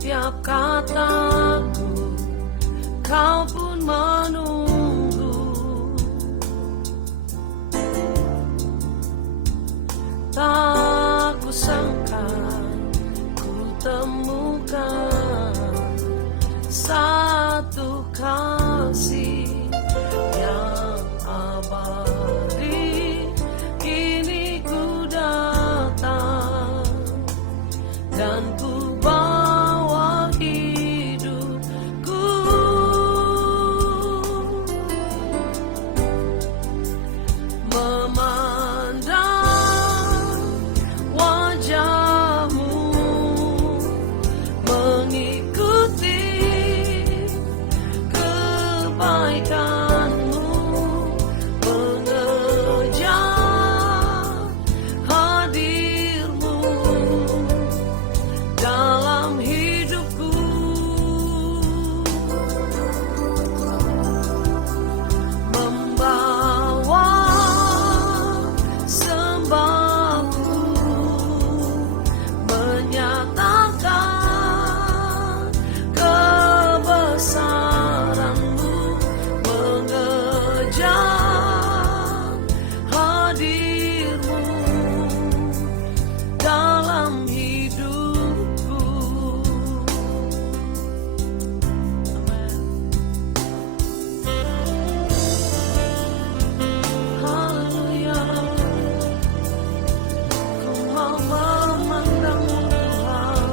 Setiap kataku kau pun menunggu. Tak kusangka ku temukan satu kasih yang abadi. Kini ku datang dan ku bawa hidupku, memandang wajahmu, mengikuti kebaikanmu, mengejar hadirmu dalam hidupku, membawa sembahku, menyatakan kebesaranmu, mengejar hadirmu dalam hidupku. Haleluya, ku mau memandangmu Tuhan.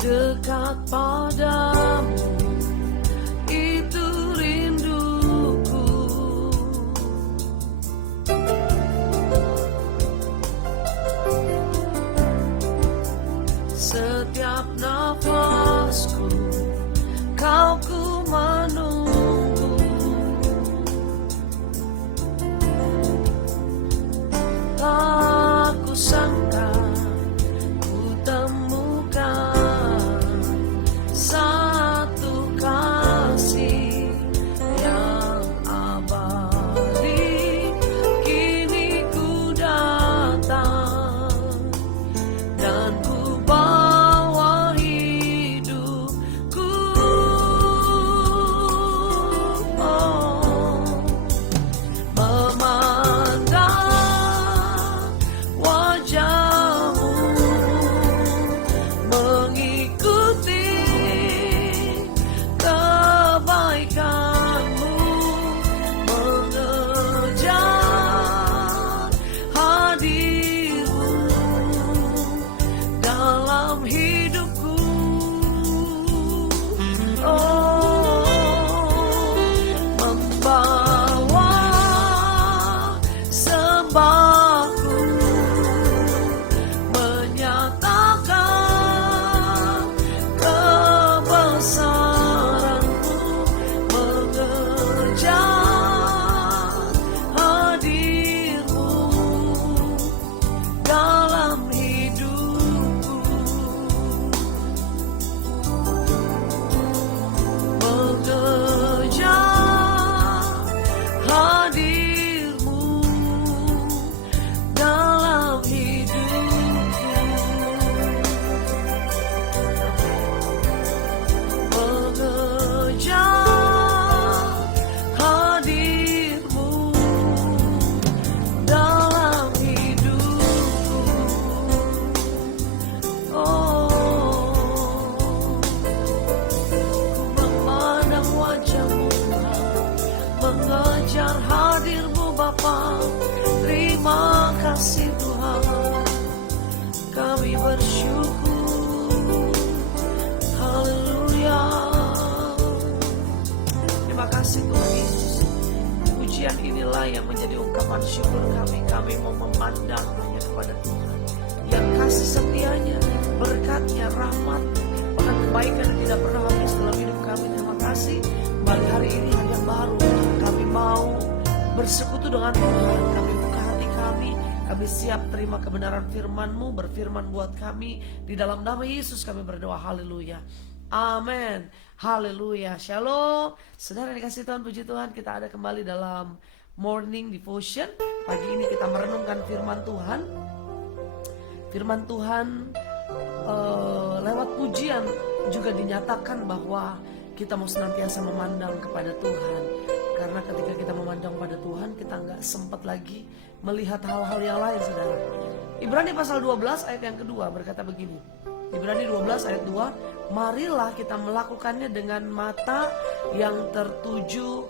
Dekat padamu itu rinduku. Setiap nafasku kau ku menunggu. Tak kusangka ku temukan satu kasih yang abadi. Kini ku datang dan ku bawa hidupku, memandang wajahmu, mengikuti kebaikanmu, mengejar hadirmu dalam hidupku. Oh, membawa sembahku, menyatakan kebesaranmu, mengejar hadirmu dalam hidupku, mengejar hadirmu dalam hidupku, mengejar hadirmu dalam hidupku. Oh, ku memandang wajahmu Tuhan, mengejar hadirmu Bapa. Terima kasih Tuhan, kami bersyukur. Haleluya. Terima kasih Tuhan Yesus. Pujian inilah yang menjadi ungkapan syukur kami. Kami mau memandang hanya kepada Tuhan, yang kasih setianya, berkatnya, rahmat, bahkan kebaikan yang tidak pernah habis dalam hidup kami. Terima kasih. Kembali hari ini hari yang baru, kami mau bersekutu dengan Tuhan. Kami buka hati kami siap terima kebenaran firman-Mu, berfirman buat kami. Di dalam nama Yesus kami berdoa, haleluya. Amin. Haleluya. Shalom. Saudara dikasih Tuhan, puji Tuhan, kita ada kembali dalam Morning Devotion. Pagi ini kita merenungkan firman Tuhan. Firman Tuhan lewat pujian juga dinyatakan bahwa kita mau senantiasa memandang kepada Tuhan. Karena ketika kita memandang pada Tuhan, kita nggak sempat lagi melihat hal-hal yang lain, saudara. Ibrani pasal 12 ayat yang kedua berkata begini. Ibrani 12 ayat 2, marilah kita melakukannya dengan mata yang tertuju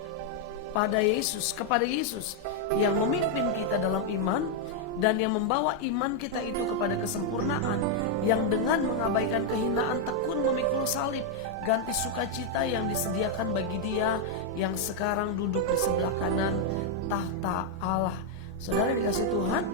pada Yesus, kepada Yesus yang memimpin kita dalam iman dan yang membawa iman kita itu kepada kesempurnaan, yang dengan mengabaikan kehinaan tekun memikul salib, ganti sukacita yang disediakan bagi Dia yang sekarang duduk di sebelah kanan tahta Allah. Saudara dikasih Tuhan,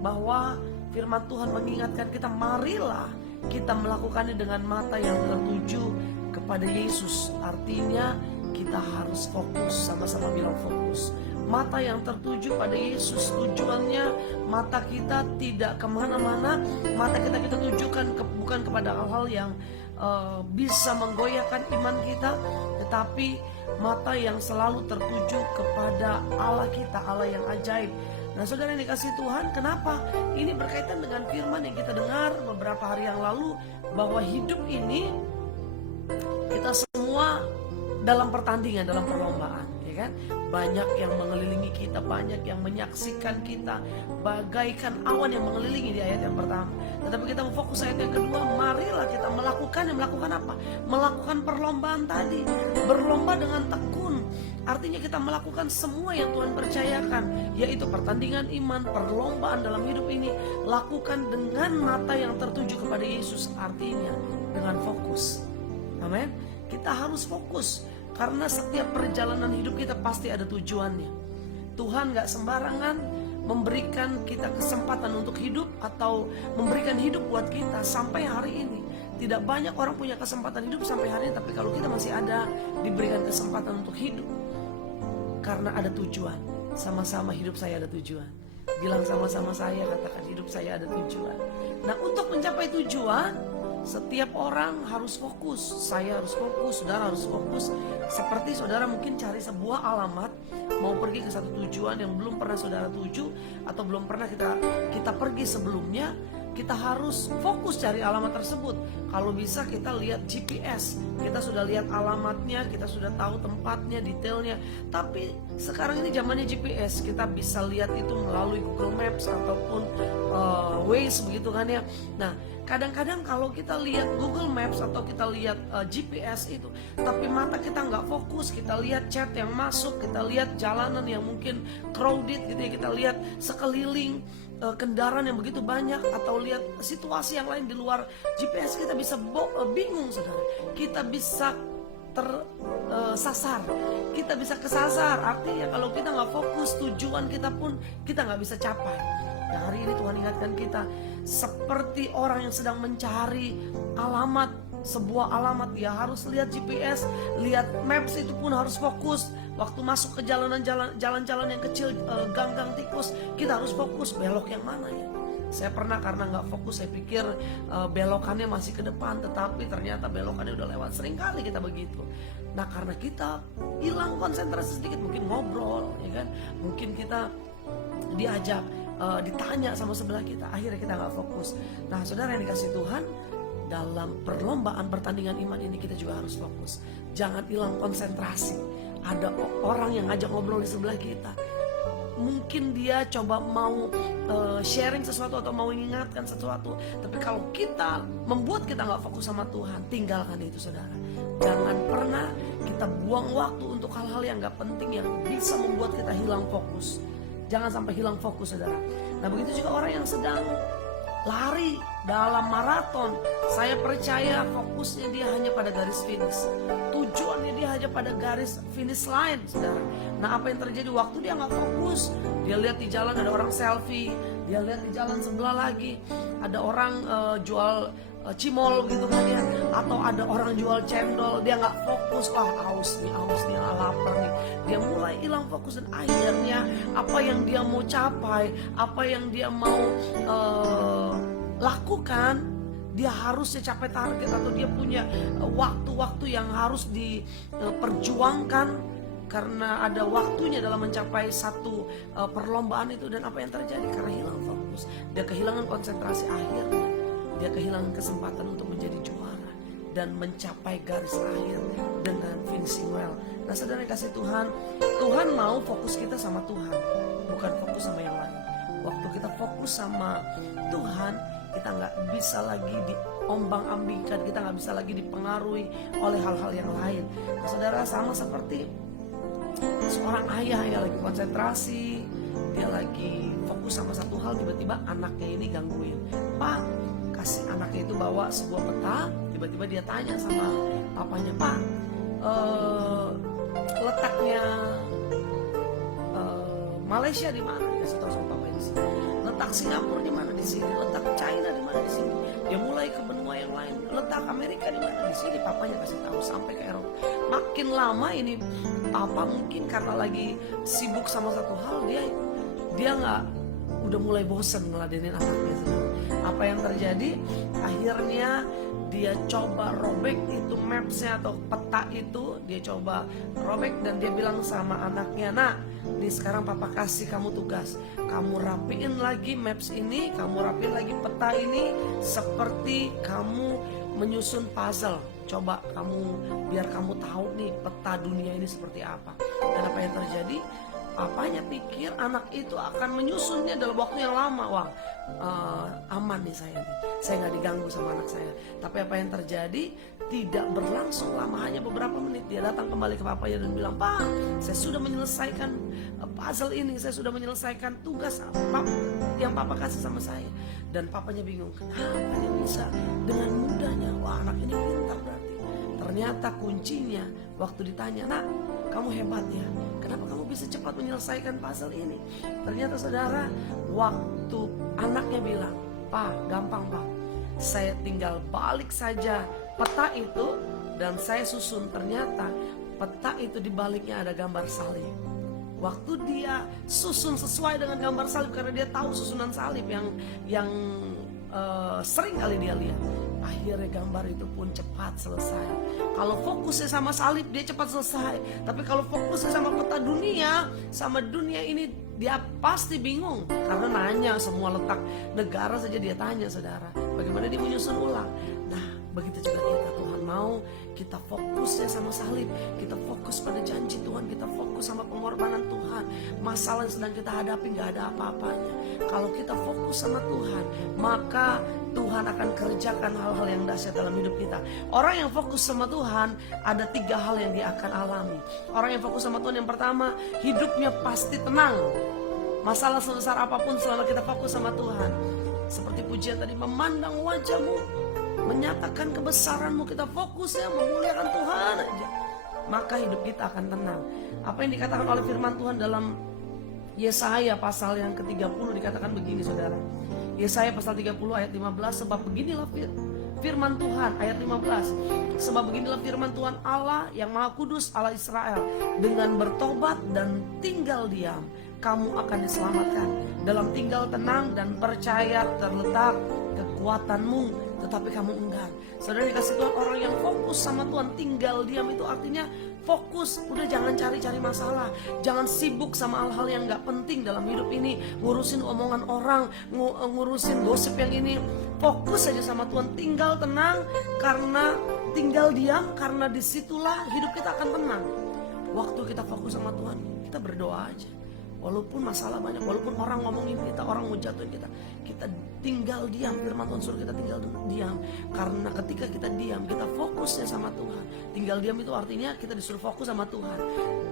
bahwa firman Tuhan mengingatkan kita, marilah kita melakukannya dengan mata yang tertuju kepada Yesus. Artinya kita harus fokus, sama-sama bilang fokus. Mata yang tertuju pada Yesus, tujuannya mata kita tidak kemana-mana. Mata kita tujukan bukan kepada hal-hal yang bisa menggoyahkan iman kita, tetapi mata yang selalu tertuju kepada Allah kita, Allah yang ajaib. Nah, saudara yang dikasih Tuhan, kenapa? Ini berkaitan dengan firman yang kita dengar beberapa hari yang lalu, bahwa hidup ini kita semua dalam pertandingan, dalam perlombaan, ya kan? Banyak yang mengelilingi kita, banyak yang menyaksikan kita, bagaikan awan yang mengelilingi di ayat yang pertama. Tetapi kita mau fokus ayat yang kedua, marilah kita melakukan apa? Melakukan perlombaan tadi, berlomba dengan tekun. Artinya kita melakukan semua yang Tuhan percayakan, yaitu pertandingan iman, perlombaan dalam hidup ini. Lakukan dengan mata yang tertuju kepada Yesus, artinya dengan fokus. Amin. Kita harus fokus, karena setiap perjalanan hidup kita pasti ada tujuannya. Tuhan gak sembarangan memberikan kita kesempatan untuk hidup atau memberikan hidup buat kita sampai hari ini. Tidak banyak orang punya kesempatan hidup sampai hari ini, tapi kalau kita masih ada, diberikan kesempatan untuk hidup karena ada tujuan. Sama-sama hidup saya ada tujuan. Bilang sama-sama saya, katakan hidup saya ada tujuan. Nah, untuk mencapai tujuan, setiap orang harus fokus. Saya harus fokus, saudara harus fokus. Seperti saudara mungkin cari sebuah alamat, mau pergi ke satu tujuan yang belum pernah saudara tuju, atau belum pernah kita pergi sebelumnya. Kita harus fokus cari alamat tersebut. Kalau bisa kita lihat GPS, kita sudah lihat alamatnya, kita sudah tahu tempatnya, detailnya. Tapi sekarang ini zamannya GPS, kita bisa lihat itu melalui Google Maps ataupun Waze, begitu kan ya. Nah, kadang-kadang kalau kita lihat Google Maps atau kita lihat GPS itu, tapi mata kita nggak fokus, kita lihat chat yang masuk, kita lihat jalanan yang mungkin crowded gitu ya, kita lihat sekeliling kendaraan yang begitu banyak, atau lihat situasi yang lain di luar GPS, kita bisa bingung, saudara. Kita bisa tersasar, kita bisa kesasar. Artinya kalau kita nggak fokus, tujuan kita pun kita nggak bisa capai. Nah, hari ini Tuhan ingatkan kita, seperti orang yang sedang mencari alamat, sebuah alamat, dia harus lihat GPS, lihat maps, itu pun harus fokus. Waktu masuk ke jalan-jalan yang kecil, gang-gang tikus, kita harus fokus belok yang mana ya. Saya pernah karena nggak fokus, saya pikir belokannya masih ke depan, tetapi ternyata belokannya udah lewat. Seringkali kita begitu. Nah, karena kita hilang konsentrasi sedikit, mungkin ngobrol, ya kan? Mungkin kita diajak, ditanya sama sebelah kita, akhirnya kita nggak fokus. Nah, saudara yang dikasih Tuhan, dalam perlombaan pertandingan iman ini kita juga harus fokus. Jangan hilang konsentrasi. Ada orang yang ngajak ngobrol di sebelah kita, mungkin dia coba mau sharing sesuatu atau mau mengingatkan sesuatu, tapi kalau kita membuat kita nggak fokus sama Tuhan, tinggalkan itu, saudara. Jangan pernah kita buang waktu untuk hal-hal yang nggak penting, yang bisa membuat kita hilang fokus. Jangan sampai hilang fokus, saudara. Nah, begitu juga orang yang sedang lari dalam maraton. Saya percaya fokusnya dia hanya pada garis finish. Tujuannya dia hanya pada garis finish line, saudara. Nah, apa yang terjadi waktu dia nggak fokus? Dia lihat di jalan ada orang selfie, dia lihat di jalan sebelah lagi ada orang jual cimol gitu kan ya, atau ada orang jual cendol, dia nggak fokus. Wah, haus nih, lapar nih. Dia mulai hilang fokus, dan akhirnya apa yang dia mau capai, apa yang dia mau lakukan, dia harusnya capai target, atau dia punya waktu-waktu yang harus diperjuangkan karena ada waktunya dalam mencapai satu perlombaan itu. Dan apa yang terjadi? Karena hilang fokus, dia kehilangan konsentrasi, akhirnya dia kehilangan kesempatan untuk menjadi juara dan mencapai garis akhir dengan finishing well. Nah saudara yang kasih Tuhan, Tuhan mau fokus kita sama Tuhan, bukan fokus sama yang lain. Waktu kita fokus sama Tuhan, kita gak bisa lagi diombang-ambingkan, kita gak bisa lagi dipengaruhi oleh hal-hal yang lain. Nah, saudara, sama seperti seorang ayah yang lagi konsentrasi, dia lagi fokus sama satu hal, tiba-tiba anaknya ini gangguin. Pak, kasih anaknya itu bawa sebuah peta, tiba-tiba dia tanya sama papanya, Pak, letaknya Malaysia di mana? Kasih tahu sama papanya di sini. Letak Singapura di mana? Di sini. Letak China di mana? Di sini. Dia mulai ke benua yang lain. Letak Amerika di mana? Di sini. Papanya kasih tahu sampai ke Eropa. Makin lama ini papa mungkin karena lagi sibuk sama satu hal, dia nggak, udah mulai bosan ngeladenin anaknya. Apa yang terjadi? Akhirnya dia coba robek itu mapsnya atau peta itu, dia coba robek dan dia bilang sama anaknya, "Nak, nih sekarang papa kasih kamu tugas, kamu rapiin lagi maps ini, kamu rapiin lagi peta ini seperti kamu menyusun puzzle. Coba kamu, biar kamu tahu nih peta dunia ini seperti apa." Dan apa yang terjadi? Papanya pikir anak itu akan menyusunnya dalam waktu yang lama. Wah, aman nih saya nggak diganggu sama anak saya. Tapi apa yang terjadi? Tidak berlangsung lama, hanya beberapa menit dia datang kembali ke papanya dan bilang, "Pak, saya sudah menyelesaikan puzzle ini, saya sudah menyelesaikan tugas yang papa kasih sama saya." Dan papanya bingung, kenapa dia bisa dengan mudahnya? Wah, anak ini pintar berarti. Ternyata kuncinya waktu ditanya, "Nak, kamu hebat ya, kenapa kamu bisa cepat menyelesaikan puzzle ini?" Ternyata saudara, waktu anaknya bilang, "Pak, gampang Pak, saya tinggal balik saja peta itu dan saya susun." Ternyata peta itu di baliknya ada gambar salib. Waktu dia susun sesuai dengan gambar salib, karena dia tahu susunan salib yang sering kali dia lihat, akhirnya gambar itu pun cepat selesai. Kalau fokusnya sama salib, dia cepat selesai. Tapi kalau fokusnya sama peta dunia, sama dunia ini, dia pasti bingung. Karena nanya semua letak negara saja dia tanya, saudara, bagaimana dia menyusun ulang. Nah, begitu juga kita. Tuhan mau kita fokusnya sama salib, kita fokus pada janji Tuhan, kita fokus sama pengorbanan Tuhan. Masalah yang sedang kita hadapi gak ada apa-apanya. Kalau kita fokus sama Tuhan, maka Tuhan akan kerjakan hal-hal yang dahsyat dalam hidup kita. Orang yang fokus sama Tuhan, ada 3 hal yang dia akan alami. Orang yang fokus sama Tuhan, yang pertama, hidupnya pasti tenang. Masalah sebesar apapun selama kita fokus sama Tuhan. Seperti pujian tadi, memandang wajah-Mu, menyatakan kebesaran-Mu, kita fokusnya memuliakan Tuhan aja, maka hidup kita akan tenang. Apa yang dikatakan oleh firman Tuhan dalam Yesaya pasal yang ke-30 dikatakan begini, saudara. Yesaya pasal 30 ayat 15, sebab beginilah firman Tuhan, ayat 15. Sebab beginilah firman Tuhan Allah yang Maha Kudus, Allah Israel, dengan bertobat dan tinggal diam, kamu akan diselamatkan. Dalam tinggal tenang dan percaya terletak kekuatanmu, tetapi kamu enggan. Saudara dikasih Tuhan, orang yang fokus sama Tuhan, tinggal diam itu artinya fokus. Udah jangan cari-cari masalah, jangan sibuk sama hal-hal yang gak penting dalam hidup ini, ngurusin omongan orang, ngurusin gosip yang ini. Fokus saja sama Tuhan, tinggal tenang, karena tinggal diam, karena disitulah hidup kita akan tenang. Waktu kita fokus sama Tuhan, kita berdoa aja. Walaupun masalah banyak, walaupun orang ngomongin kita, orang mau jatuhin kita tinggal diam. Firman Tuhan suruh kita tinggal diam. Karena ketika kita diam, kita fokusnya sama Tuhan. Tinggal diam itu artinya kita disuruh fokus sama Tuhan.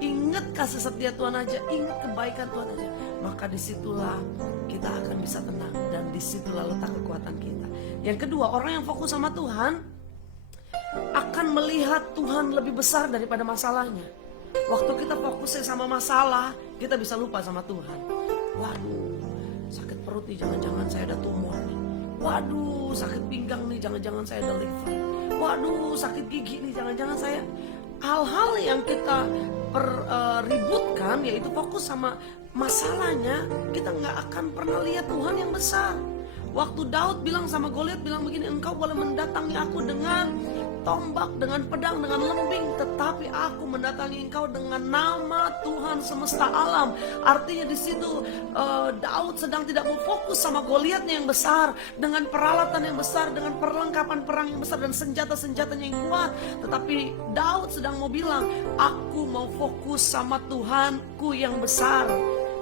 Ingat kasih setia Tuhan aja, ingat kebaikan Tuhan aja. Maka disitulah kita akan bisa tenang, dan disitulah letak kekuatan kita. Yang kedua, orang yang fokus sama Tuhan akan melihat Tuhan lebih besar daripada masalahnya. Waktu kita fokusnya sama masalah, kita bisa lupa sama Tuhan. Waduh, sakit perut nih, jangan-jangan saya ada tumor nih. Waduh, sakit pinggang nih, jangan-jangan saya ada liver. Waduh, sakit gigi nih, jangan-jangan saya. Hal-hal yang kita ributkan, yaitu fokus sama masalahnya, kita gak akan pernah lihat Tuhan yang besar. Waktu Daud bilang sama Goliat, bilang begini, engkau boleh mendatangi aku dengan tombak, dengan pedang, dengan lembing, tetapi aku mendatangi engkau dengan nama Tuhan semesta alam. Artinya di situ Daud sedang tidak mau fokus sama Goliatnya yang besar, dengan peralatan yang besar, dengan perlengkapan perang yang besar dan senjata-senjatanya yang kuat. Tetapi Daud sedang mau bilang, aku mau fokus sama Tuhanku yang besar.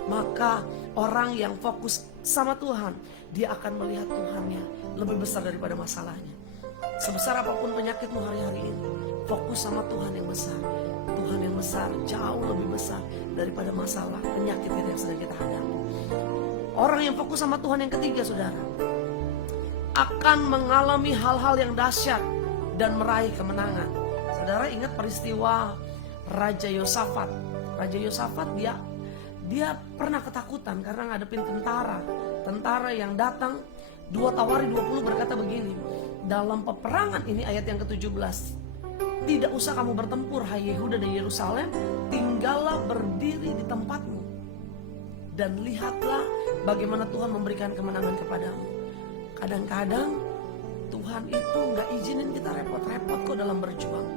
Maka orang yang fokus sama Tuhan, dia akan melihat Tuhannya lebih besar daripada masalahnya. Sebesar apapun penyakitmu hari-hari ini, fokus sama Tuhan yang besar. Tuhan yang besar jauh lebih besar daripada masalah penyakit yang sedang kita hadapi. Orang yang fokus sama Tuhan yang ketiga, saudara, akan mengalami hal-hal yang dahsyat dan meraih kemenangan. Saudara ingat peristiwa Raja Yosafat. Raja Yosafat dia pernah ketakutan karena ngadepin tentara yang datang. 2 Tawari 20 berkata begini, dalam peperangan ini, ayat yang ke-17, tidak usah kamu bertempur, hai Yehuda dan Yerusalem, tinggallah berdiri di tempatmu dan lihatlah bagaimana Tuhan memberikan kemenangan kepadamu. Kadang-kadang Tuhan itu gak izinin kita repot-repot kok dalam berjuang.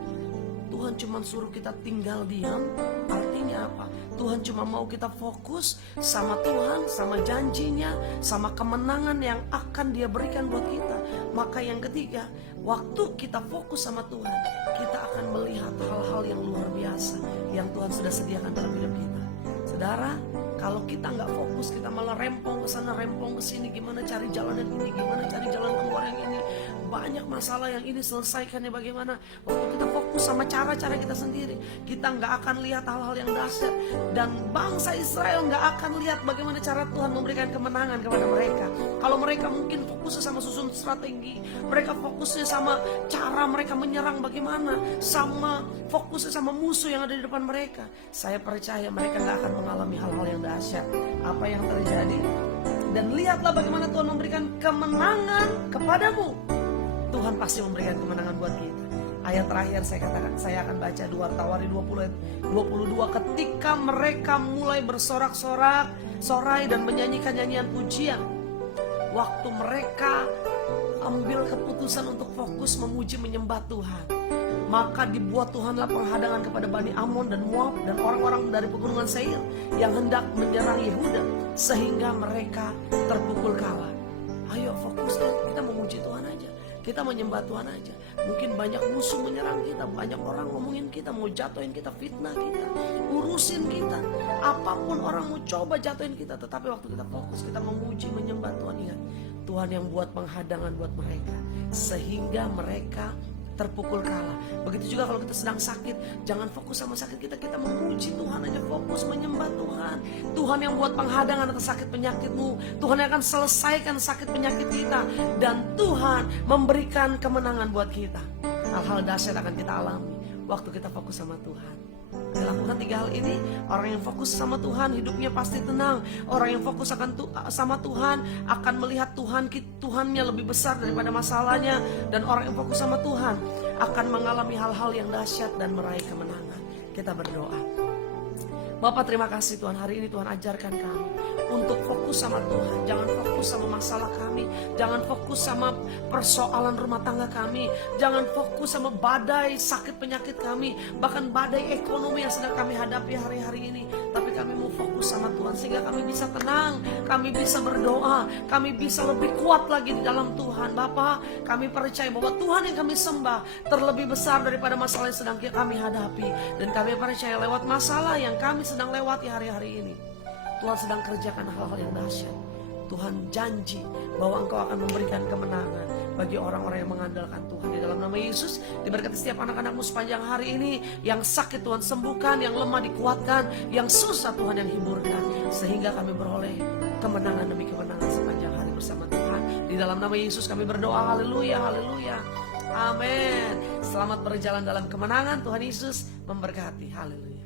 Tuhan cuma suruh kita tinggal diam. Artinya apa? Tuhan cuma mau kita fokus sama Tuhan, sama janjinya, sama kemenangan yang akan Dia berikan buat kita. Maka yang ketiga, waktu kita fokus sama Tuhan, kita akan melihat hal-hal yang luar biasa yang Tuhan sudah sediakan dalam hidup kita. Saudara, kalau kita nggak fokus, kita malah rempong ke sana, rempong ke sini, gimana cari jalan yang ini, gimana cari jalan keluar yang ini, banyak masalah yang ini selesaikannya bagaimana. Waktu kita fokus sama cara-cara kita sendiri, kita nggak akan lihat hal-hal yang dahsyat. Dan bangsa Israel nggak akan lihat bagaimana cara Tuhan memberikan kemenangan kepada mereka. Kalau mereka mungkin fokusnya sama susun strategi, mereka fokusnya sama cara mereka menyerang bagaimana, sama fokusnya sama musuh yang ada di depan mereka, saya percaya mereka nggak akan mengalami hal-hal yang dahsyat. Apa yang terjadi? Dan lihatlah bagaimana Tuhan memberikan kemenangan kepadamu. Tuhan pasti memberikan kemenangan buat kita. Ayat terakhir saya akan baca 2 Tawari 20 ayat 22. Ketika mereka mulai bersorak-sorai dan menyanyikan nyanyian pujian, waktu mereka ambil keputusan untuk fokus memuji menyembah Tuhan, maka dibuat Tuhanlah penghadangan kepada Bani Amon dan Moab dan orang-orang dari pegunungan Seir yang hendak menyerang Yehuda, sehingga mereka terpukul kalah. Ayo fokus, kita memuji Tuhan aja, kita menyembah Tuhan aja. Mungkin banyak musuh menyerang kita, banyak orang ngomongin kita, mau jatuhin kita, fitnah kita, urusin kita, apapun orang mau coba jatuhin kita. Tetapi waktu kita fokus, kita memuji menyembah Tuhan, ingat Tuhan yang buat penghadangan buat mereka, sehingga mereka terpukul kalah. Begitu juga kalau kita sedang sakit, jangan fokus sama sakit kita memuji Tuhan aja, fokus menyembah Tuhan. Tuhan yang buat penghadangan atas sakit penyakitmu, Tuhan yang akan selesaikan sakit penyakit kita, dan Tuhan memberikan kemenangan buat kita. Hal-hal dahsyat akan kita alami waktu kita fokus sama Tuhan. Lakukan 3 hal ini. Orang yang fokus sama Tuhan hidupnya pasti tenang. Orang yang fokus sama Tuhan akan melihat Tuhannya lebih besar daripada masalahnya. Dan orang yang fokus sama Tuhan akan mengalami hal-hal yang dahsyat dan meraih kemenangan. Kita berdoa. Bapak, terima kasih Tuhan, hari ini Tuhan ajarkan kami untuk fokus sama Tuhan. Jangan fokus sama masalah kami, jangan fokus sama persoalan rumah tangga kami, jangan fokus sama badai sakit penyakit kami, bahkan badai ekonomi yang sedang kami hadapi hari-hari ini. Tapi kami mau fokus sama Tuhan sehingga kami bisa tenang, kami bisa berdoa, kami bisa lebih kuat lagi di dalam Tuhan. Bapak, kami percaya bahwa Tuhan yang kami sembah terlebih besar daripada masalah yang sedang kami hadapi. Dan kami percaya lewat masalah yang kami sedang lewati hari-hari ini, Tuhan sedang kerjakan hal-hal yang dahsyat. Tuhan janji bahwa Engkau akan memberikan kemenangan bagi orang-orang yang mengandalkan Tuhan. Di dalam nama Yesus, diberkati setiap anak-anak-Mu sepanjang hari ini. Yang sakit Tuhan sembuhkan, yang lemah dikuatkan, yang susah Tuhan yang hiburkan, sehingga kami beroleh kemenangan demi kemenangan sepanjang hari bersama Tuhan. Di dalam nama Yesus kami berdoa, haleluya, haleluya, amin. Selamat berjalan dalam kemenangan. Tuhan Yesus memberkati, haleluya.